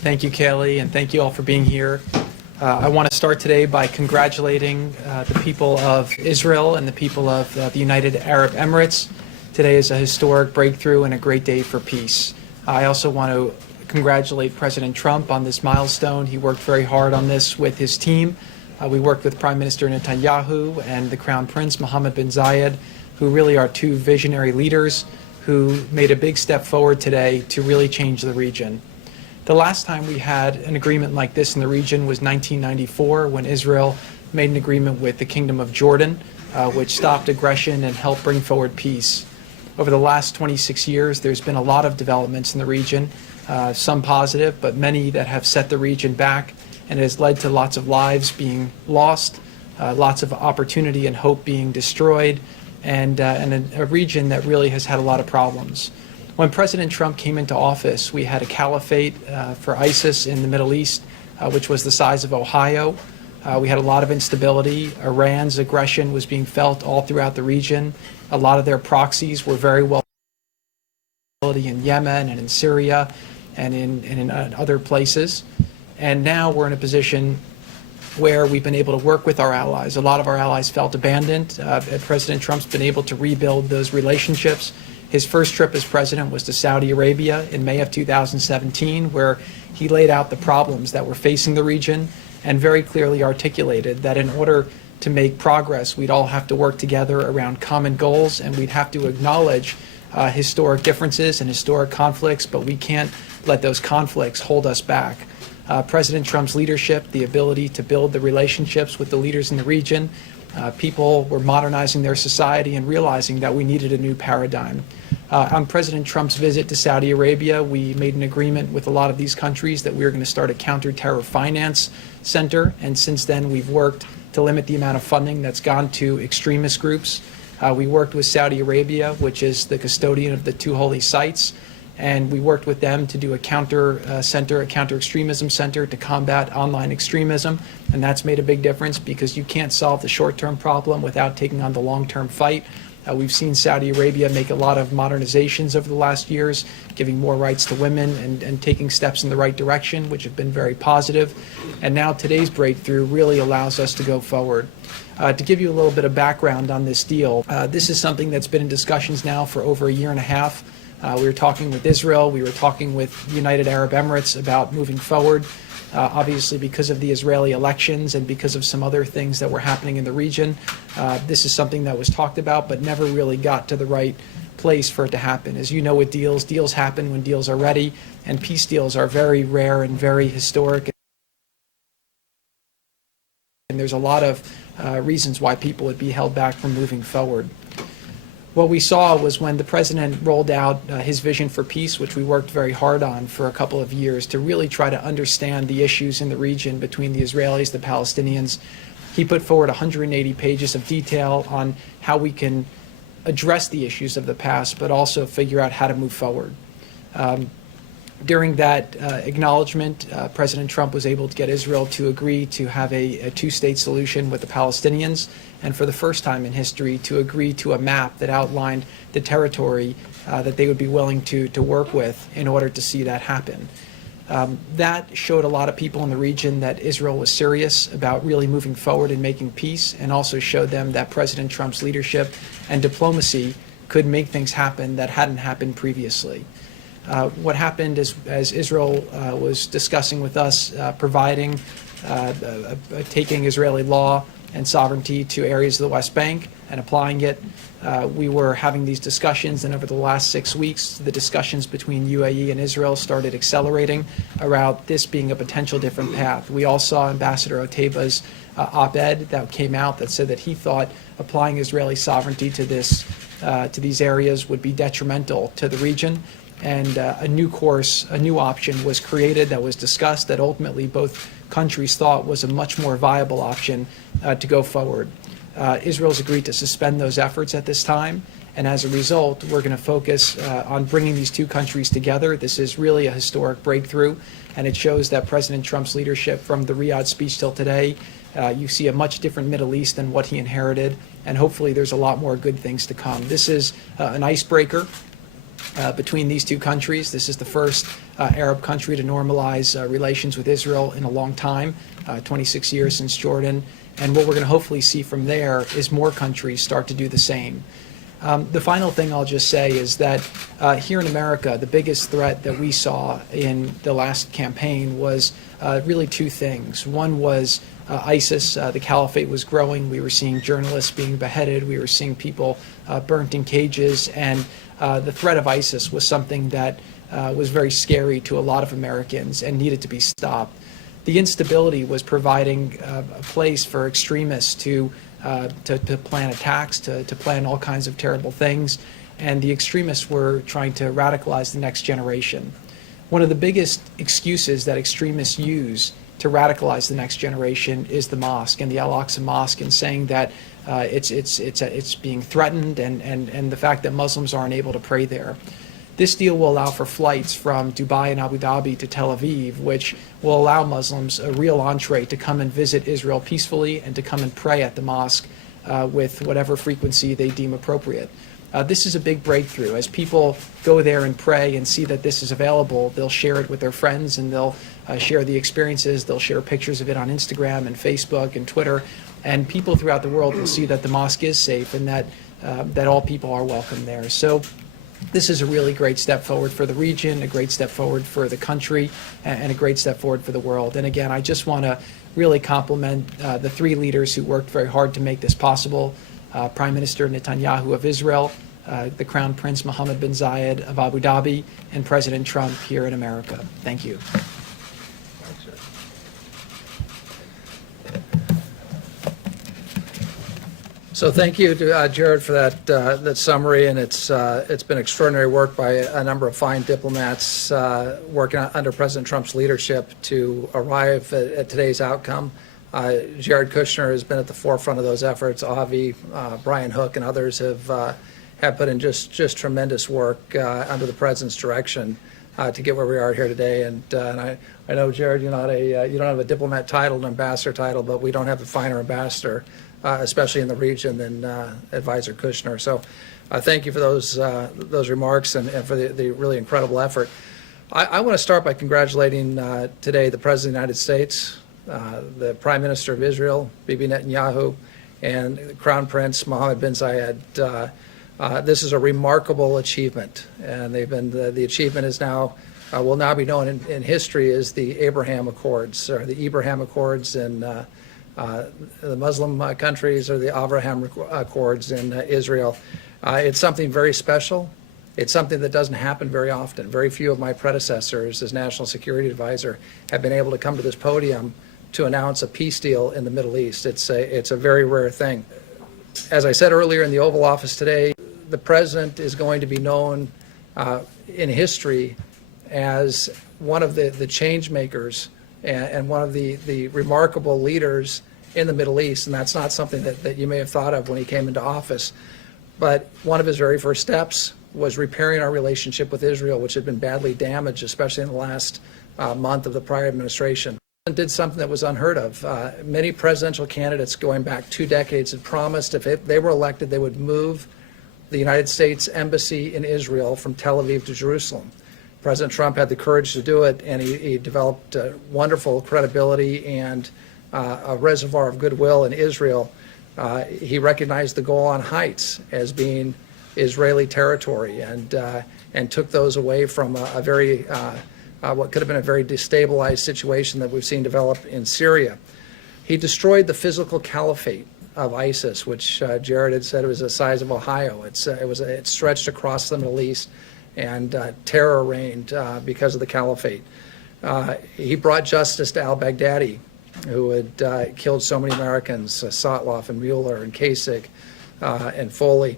Thank you, Kaylee, and thank you all for being here. I want to start today by congratulating the people of Israel and the people of the United Arab Emirates. Today is a historic breakthrough and a great day for peace. I also want to congratulate President Trump on this milestone. He worked very hard on this with his team. We worked with Prime Minister Netanyahu and the Crown Prince, Mohammed bin Zayed, who really are two visionary leaders who made a big step forward today to really change the region. The last time we had an agreement like this in the region was 1994, when Israel made an agreement with the Kingdom of Jordan, which stopped aggression and helped bring forward peace. Over the last 26 years, there's been a lot of developments in the region, some positive, but many that have set the region back, and it has led to lots of lives being lost, lots of opportunity and hope being destroyed, and a region that really has had a lot of problems. When President Trump came into office, we had a caliphate for ISIS in the Middle East, which was the size of Ohio. We had a lot of instability. Iran's aggression was being felt all throughout the region. A lot of their proxies were very well in Yemen and in Syria and in other places. And now we're in a position where we've been able to work with our allies. A lot of our allies felt abandoned. President Trump's been able to rebuild those relationships. His first trip as president was to Saudi Arabia in May of 2017, where he laid out the problems that were facing the region and very clearly articulated that in order to make progress, we'd all have to work together around common goals, and we'd have to acknowledge historic differences and historic conflicts, but we can't let those conflicts hold us back. President Trump's leadership, the ability to build the relationships with the leaders in the region, people were modernizing their society and realizing that we needed a new paradigm. On President Trump's visit to Saudi Arabia, we made an agreement with a lot of these countries that we were going to start a counter-terror finance center, and since then we've worked to limit the amount of funding that's gone to extremist groups. We worked with Saudi Arabia, which is the custodian of the two holy sites, and we worked with them to do a counter-extremism center to combat online extremism, and that's made a big difference because you can't solve the short-term problem without taking on the long-term fight. We've seen Saudi Arabia make a lot of modernizations over the last years, giving more rights to women and taking steps in the right direction, which have been very positive. And now today's breakthrough really allows us to go forward. To give you a little bit of background on this deal, this is something that's been in discussions now for over a year and a half. We were talking with Israel, we were talking with United Arab Emirates about moving forward. Obviously, because of the Israeli elections and because of some other things that were happening in the region, this is something that was talked about but never really got to the right place for it to happen. As you know, with deals happen when deals are ready, and peace deals are very rare and very historic. And there's a lot of reasons why people would be held back from moving forward. What we saw was when the president rolled out his vision for peace, which we worked very hard on for a couple of years to really try to understand the issues in the region between the Israelis, the Palestinians. He put forward 180 pages of detail on how we can address the issues of the past, but also figure out how to move forward. During that acknowledgement, President Trump was able to get Israel to agree to have a two-state solution with the Palestinians, and for the first time in history to agree to a map that outlined the territory that they would be willing to work with in order to see that happen. That showed a lot of people in the region that Israel was serious about really moving forward and making peace, and also showed them that President Trump's leadership and diplomacy could make things happen that hadn't happened previously. What happened is, as Israel was discussing with us, providing, taking Israeli law and sovereignty to areas of the West Bank and applying it, we were having these discussions, and over the last 6 weeks, the discussions between UAE and Israel started accelerating around this being a potential different path. We all saw Ambassador Oteba's op-ed that came out that said that he thought applying Israeli sovereignty to these areas would be detrimental to the region. And a new course, a new option was created that was discussed that ultimately both countries thought was a much more viable option to go forward. Israel's agreed to suspend those efforts at this time, and as a result, we're going to focus on bringing these two countries together. This is really a historic breakthrough, and it shows that President Trump's leadership from the Riyadh speech till today, you see a much different Middle East than what he inherited, and hopefully there's a lot more good things to come. This is an icebreaker. between these two countries. This is the first Arab country to normalize relations with Israel in a long time, 26 years since Jordan. And what we're going to hopefully see from there is more countries start to do the same. The final thing I'll just say is that here in America, the biggest threat that we saw in the last campaign was really two things. One was ISIS. The caliphate was growing. We were seeing journalists being beheaded. We were seeing people burnt in cages. And the threat of ISIS was something that was very scary to a lot of Americans and needed to be stopped. The instability was providing a place for extremists to plan attacks, to plan all kinds of terrible things, and the extremists were trying to radicalize the next generation. One of the biggest excuses that extremists use to radicalize the next generation is the mosque and the Al-Aqsa Mosque, and saying that it's being threatened, and the fact that Muslims aren't able to pray there. This deal will allow for flights from Dubai and Abu Dhabi to Tel Aviv, which will allow Muslims a real entree to come and visit Israel peacefully and to come and pray at the mosque with whatever frequency they deem appropriate. This is a big breakthrough. As people go there and pray and see that this is available, they'll share it with their friends, and they'll share the experiences. They'll share pictures of it on Instagram and Facebook and Twitter, and people throughout the world will see that the mosque is safe and that all people are welcome there. So this is a really great step forward for the region, a great step forward for the country, and a great step forward for the world. And again, I just want to really compliment the three leaders who worked very hard to make this possible. Prime Minister Netanyahu of Israel, the Crown Prince Mohammed bin Zayed of Abu Dhabi, and President Trump here in America. Thank you. So thank you to Jared for that summary, and it's been extraordinary work by a number of fine diplomats working under President Trump's leadership to arrive at today's outcome. Jared Kushner has been at the forefront of those efforts. Avi, Brian Hook, and others have put in just tremendous work under the President's direction to get where we are here today. And I know, Jared, you don't have a diplomat title, an ambassador title, but we don't have a finer ambassador, especially in the region, than Advisor Kushner. So thank you for those remarks and for the really incredible effort. I want to start by congratulating today the President of the United States, the Prime Minister of Israel, Bibi Netanyahu, and Crown Prince Mohammed bin Zayed. This is a remarkable achievement, and the achievement is now will now be known in history as the Abraham Accords, or the Ibrahim Accords in the Muslim countries, or the Abraham Accords in Israel. It's something very special. It's something that doesn't happen very often. Very few of my predecessors as National Security Advisor have been able to come to this podium to announce a peace deal in the Middle East. It's a very rare thing. As I said earlier in the Oval Office today, the President is going to be known in history as one of the change makers and one of the remarkable leaders in the Middle East, and that's not something that you may have thought of when he came into office. But one of his very first steps was repairing our relationship with Israel, which had been badly damaged, especially in the last month of the prior administration. And did something that was unheard of. Many presidential candidates going back 2 decades had promised if they were elected, they would move the United States Embassy in Israel from Tel Aviv to Jerusalem. President Trump had the courage to do it, and he developed wonderful credibility and a reservoir of goodwill in Israel. He recognized the Golan Heights as being Israeli territory, and took those away from a very what could have been a very destabilized situation that we've seen develop in Syria. He destroyed the physical caliphate of ISIS, which Jared had said it was the size of Ohio. It stretched across the Middle East, and terror reigned because of the caliphate. He brought justice to al-Baghdadi, who had killed so many Americans, Sotloff and Mueller and Kasich and Foley.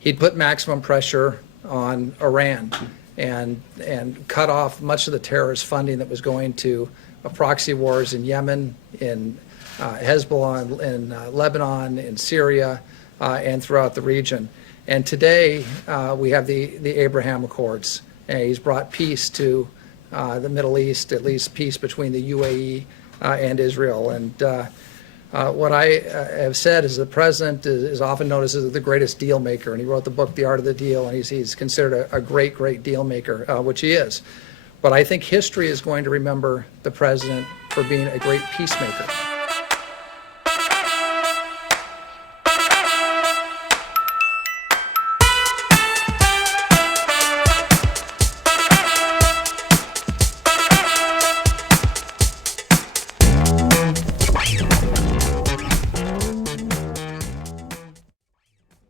He'd put maximum pressure on Iran and cut off much of the terrorist funding that was going to proxy wars in Yemen, in Hezbollah, in Lebanon, in Syria, and throughout the region. And today we have the Abraham Accords. And he's brought peace to the Middle East, at least peace between the UAE and Israel. And What I have said is the president is often known as the greatest deal maker, and he wrote the book, The Art of the Deal, and he's considered a great deal maker, which he is. But I think history is going to remember the president for being a great peacemaker.